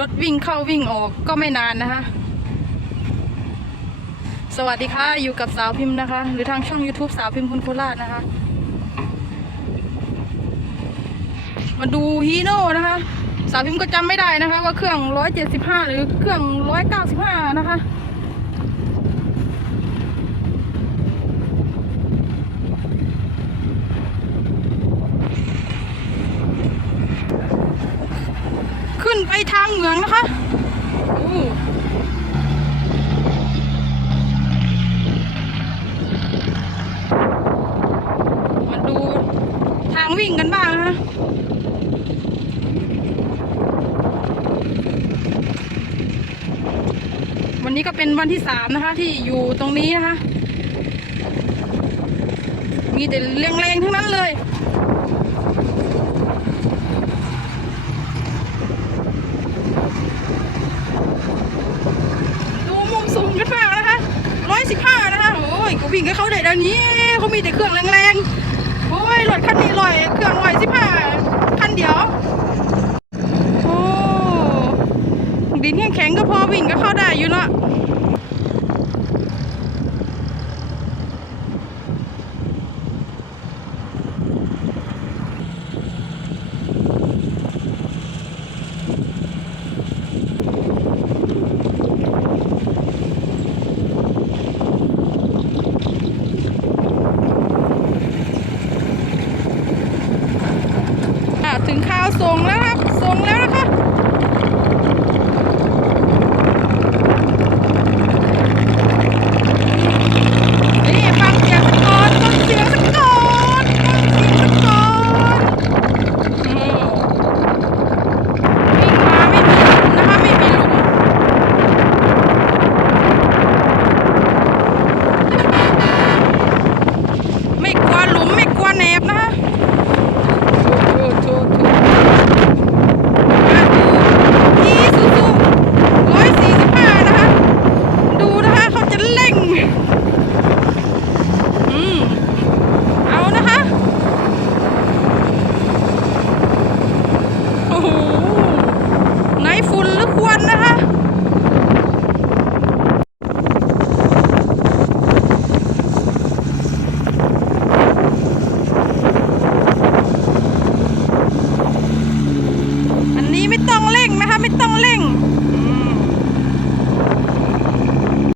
รถวิ่งเข้าวิ่งออกก็ไม่นานนะคะ สวัสดีค่ะ อยู่กับสาวพิมพ์นะคะ หรือทางช่อง YouTube สาวพิมพ์คนโคราชนะคะ มาดูฮีโน่นะคะ สาวพิมพ์ก็จำไม่ได้นะคะ ว่าเครื่อง 175 หรือเครื่อง 195 นะคะ ไปทางเหมืองนะคะอู้มาดูทางวิ่งกันบ้างนะคะวันนี้ก็เป็นวันที่สามนะคะ ที่อยู่ตรงนี้นะคะ มีแต่แรงๆทั้งนั้นเลย ดู มุมสูงกันบ้านะคะร้อยสิบห้านะคะโอ้ยกูวิ่งกับเขาได้เดี๋ยวนี้เขามีแต่เครื่องแรงๆโอ้ยรถคันนี้ลอยเครื่องลอยสิบห้าคันเดียวโอ้ดินแข็งๆก็พอวิ่งก็เข้าได้อยู่เนาะ ถึงข้าวส่งแล้วครับส่งแล้วนะครับ darling.